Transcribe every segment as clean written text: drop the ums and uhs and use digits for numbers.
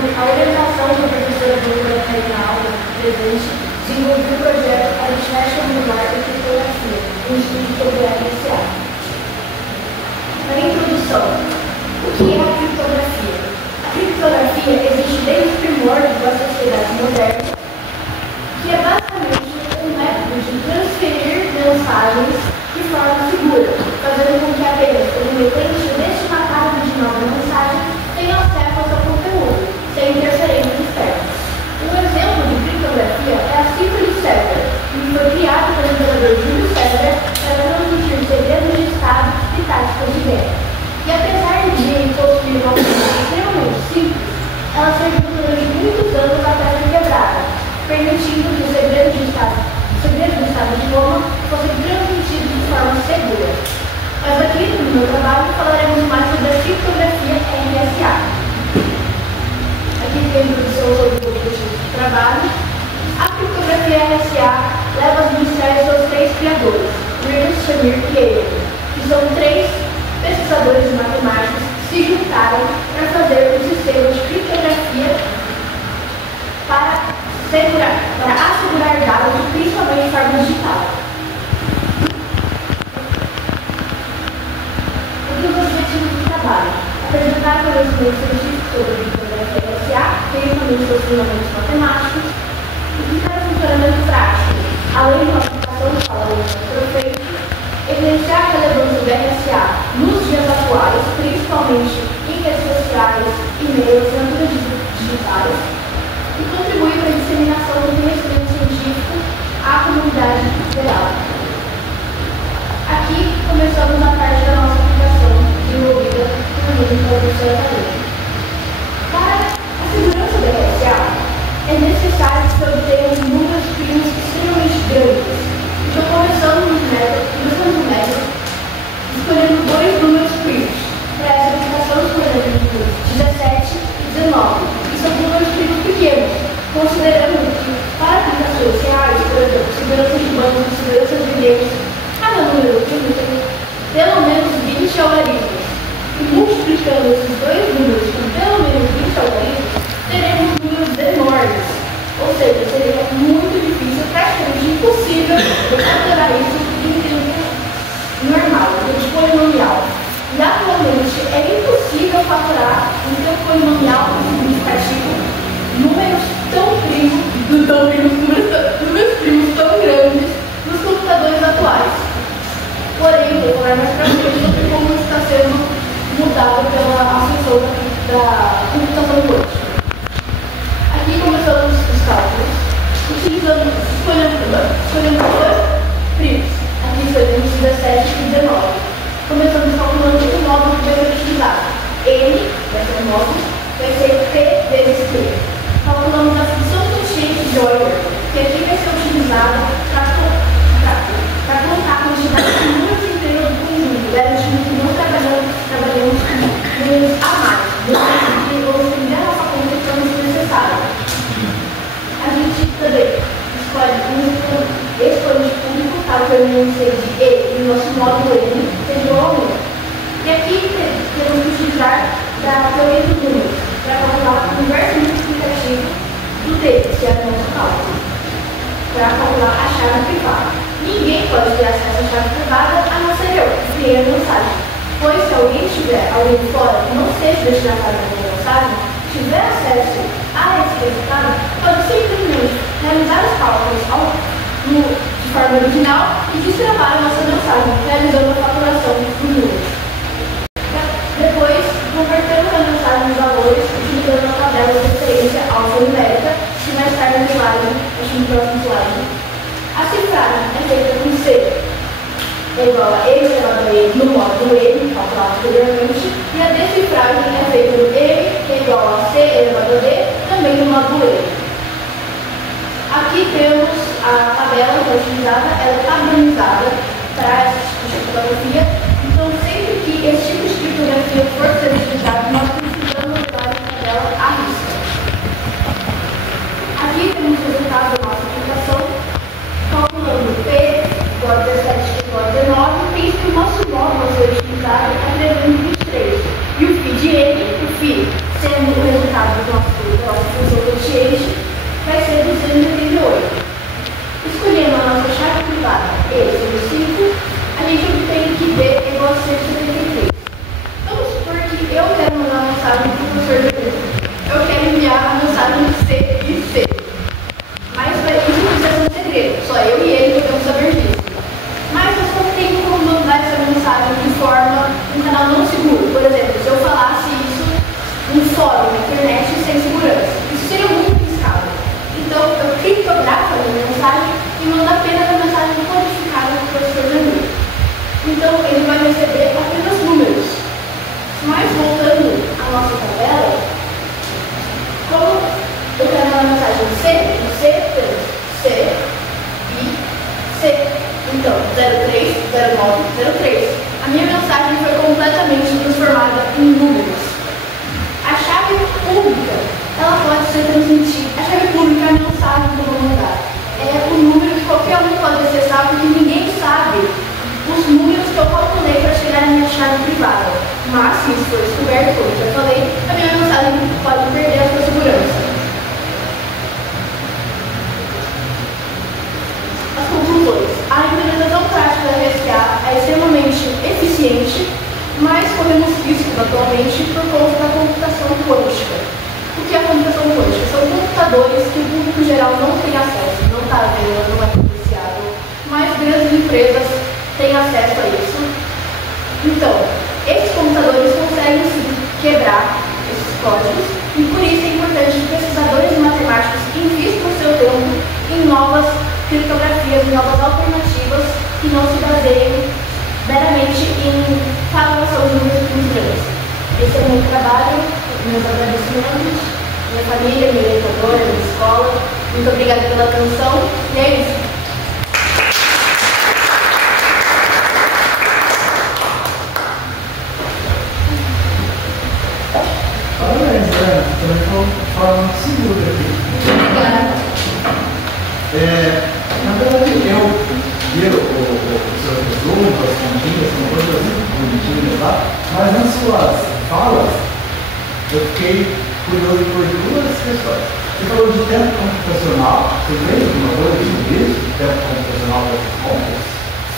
a orientação da professora Bruna na aula presente, desenvolveu o projeto Aritmética Modular e Criptografia, no Instituto do RSA. Na introdução, o que é a criptografia? A criptografia existe desde o primórdio da sociedade moderna, que é basicamente um método de transferir mensagens de forma segura, fazendo com que apenas o remetente e o destinatário de nova mensagem tenham acesso ao seu conteúdo, sem interferências externas. Um exemplo de criptografia é a cifra de César, que foi criada pelo imperador Júlio César para transmitir segredos de Estado e táticas de guerra. E apesar de possuir uma função extremamente simples, ela serviu durante muitos anos até ser quebrada, permitindo que os segredos do Estado de Roma fossem transmitidos de forma segura. Mas aqui no meu trabalho falaremos mais sobre a criptografia RSA. Aqui tem a introdução sobre o objetivo do trabalho. A criptografia RSA leva as iniciais de seus três criadores, William, Shamir e Eiler, que são três pesquisadores matemáticos que se juntaram para fazer um sistema de criptografia para assegurar dados, principalmente de forma digital. Os objetivos do trabalho: apresentar conhecimento científico sobre a criptografia RSA, principalmente seus fundamentos matemáticos, explicar o funcionamento prático, além da aplicação de palavras perfeitas, evidenciar a relevância do RSA nos dias atuais, principalmente em redes sociais, e-mails, assinaturas digitais, e contribuir para a disseminação do conhecimento científico à comunidade geral. Aqui começamos a parte da nossa aplicação, desenvolvida por mim e pela professora Thalita. Para a segurança do RSA, é necessário que se obtenha números primos extremamente grandes. Então, começamos o método escolhendo dois números primos. Para essa aplicação, escolhemos os números 17 e 19. São números primos pequenos, considerando que, para aplicações reais, por exemplo, segurança de bancos e segurança de linhas, cada número primo tem pelo menos 20 algarismos. E multiplicando esses dois números com pelo menos 20 algarismos, teremos números enormes. Ou seja, seria muito difícil, praticamente impossível, capturar isso em tempo normal, em tempo polinomial. E atualmente é impossível faturar um tempo polinomial significativo números primos tão grandes nos computadores atuais. Porém, vou falar mais para frente sobre como está sendo mudado pela ascensão da computação quântica. Aqui começamos os cálculos, escolhendo dois primos. Aqui escolhemos 17 e 19. Começamos calculando o módulo que vai ser utilizado. N vai ser o módulo, vai ser P vezes Q. Calculamos a função consciente de Euler, que aqui vai ser utilizada para contar a quantidade de números inteiros do conjunto, garantindo que não trabalhamos com números a mais, que vamos entender a nossa conta que for necessária. A gente também escolhe um expoente público, para que o seja de E e o nosso módulo N seja igual a 1. E aqui temos que utilizar da teoria dos números para calcular o inverso multiplicativo do D, que é o nosso cálculo, para calcular a chave privada. Ninguém pode ter acesso à chave privada a não ser eu, que criei a mensagem. Pois se alguém fora que não seja destinatário da minha mensagem, tiver acesso a esse resultado, pode simplesmente realizar os cálculos de forma original e destravar a nossa mensagem, realizando a faturação dos números. Depois, convertemos a mensagem em valores utilizando a tabela de referência alfanumérica, que mais tarde no slide, no próximo slide. A cifragem é feita com C é igual a M elevado a E no módulo M, calculado anteriormente, e a decifragem é feita no M, que é igual a C elevado a D, também no módulo M. Aqui temos a tabela que é utilizada, ela é padronizada para esse tipo de criptografia. Então, sempre que esse tipo de criptografia for ser utilizado, nós precisamos usar a tabela à risca. Aqui temos o resultado da nossa aplicação, calculando P igual a 17 igual a 19, e que o nosso módulo a ser utilizado é 323. E o φ de N, o φ sendo o resultado do nosso a mensagem C, C, C e C. Então, 030903. A minha mensagem foi completamente transformada em números. A chave pública, ela pode ser transmitida. A chave pública é a mensagem que eu vou mandar. É o número que qualquer um pode acessar, porque ninguém sabe os números que eu calculei para chegar na minha chave privada. Mas, se isso for descoberto, como eu já falei, a minha mensagem pode perder a sua segurança. As conclusões. A implementação prática da RSA é extremamente eficiente, mas corremos riscos atualmente por conta da computação quântica. O que é a computação quântica? São computadores que o público geral não tem acesso, não está vendo, não é publiciado, mas grandes empresas têm acesso a isso. Então, esses computadores conseguem quebrar esses códigos e por isso é importante que pesquisadores matemáticos invistam seu tempo em novas criptografias, em novas alternativas que não se baseiem meramente em falação de números muito grandes. Esse é o meu trabalho, meus agradecimentos, minha família, minha orientadora, minha escola. Muito obrigada pela atenção e é isso. Parabéns, Ana. Também foi uma forma muito segura aqui. Obrigada. Na verdade, eu vi o seu resumo, as continhas, são coisas bonitinhas lá, mas nas suas falas, eu fiquei curioso por duas questões. Você falou de tempo computacional, você lembra alguma coisa disso, tempo computacional dessas contas?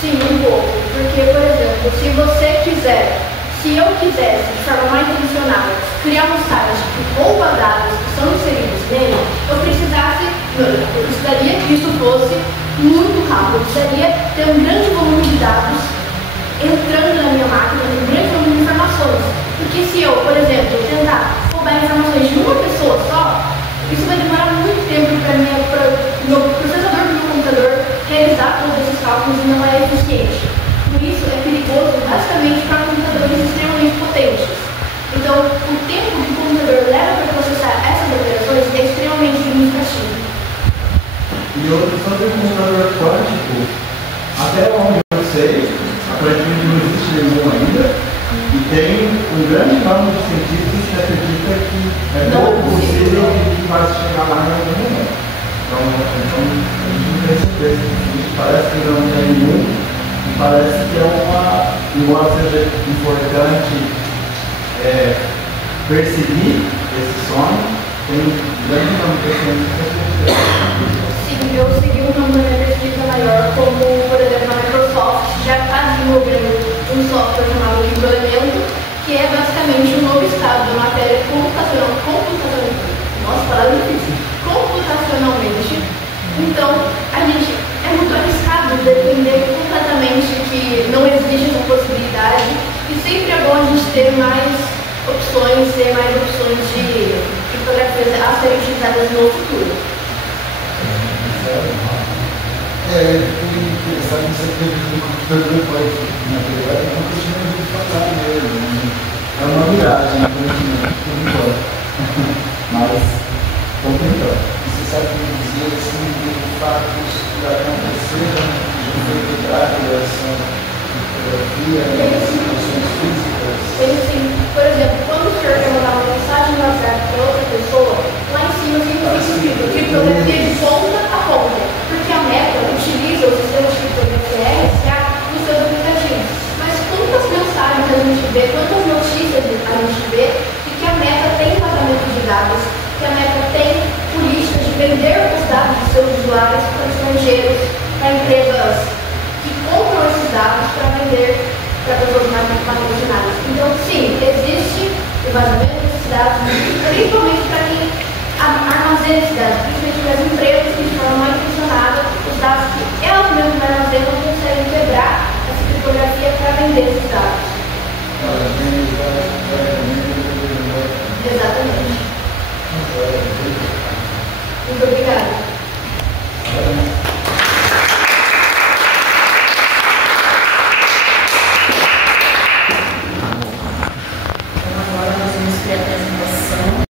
Sim, um pouco. Porque, por exemplo, se você quiser, se eu quisesse, de forma mais intencional, criar um site que rouba dados que são inseridos nele, eu precisaria que isso fosse muito rápido. Eu precisaria ter um grande volume de dados entrando na minha máquina, um grande volume de informações. Porque se eu, por exemplo, tentar roubar informações de uma pessoa só, isso vai demorar muito tempo para o meu processador do meu computador realizar todos esses cálculos e não é eficiente. Por isso é perigoso basicamente para computadores extremamente potentes. Então, o tempo que o computador leva para processar essas operações é extremamente limitativo. E outro sobre o computador quântico, até onde eu sei, aparentemente não existe nenhum ainda, e tem um grande número de cientistas que acredita que é pouco possível que vai chegar lá em algum momento. Então a gente não tem certeza. A gente parece que não tem nenhum, e parece que é embora seja importante perseguir esse sonho, tem um grande número de cientistas que acreditam. Sim, eu segui um ramo da minha pesquisa maior, como, por exemplo, a Microsoft já está desenvolvendo um software chamado Microelemento, que é basicamente um novo estado da matéria computacionalmente. Então, a gente é muito arriscado defender completamente que não existe essa possibilidade e sempre é bom a gente ter mais opções de criptografias a serem utilizadas no futuro. Interessante você ter visto o computador quântico, na verdade, é uma questão de falar mesmo. É uma miragem, por enquanto. Mas, vamos tentar. Você sabe me dizer assim, de fatos que aconteceram de verdade, essa fotografia, situações físicas? Sim. Por exemplo, quando o senhor quer mandar uma mensagem no WhatsApp para outra pessoa, lá em cima sempre fica escrito criptografia de ponta a ponta, porque a Meta utiliza o sistema de criptografia RSA nos seus aplicativos. Mas quantas mensagens a gente vê, quantas notícias a gente vê de que a Meta tem vazamento de dados, que a Meta tem política de vender os dados de seus usuários para estrangeiros, para empresas que compram esses dados para vender para pessoas mais patrocinadas. Então, sim, existe o vazamento desses dados, principalmente para quem armazena esses dados, principalmente para as empresas que de forma mal intencionada, os dados que elas mesmas armazenam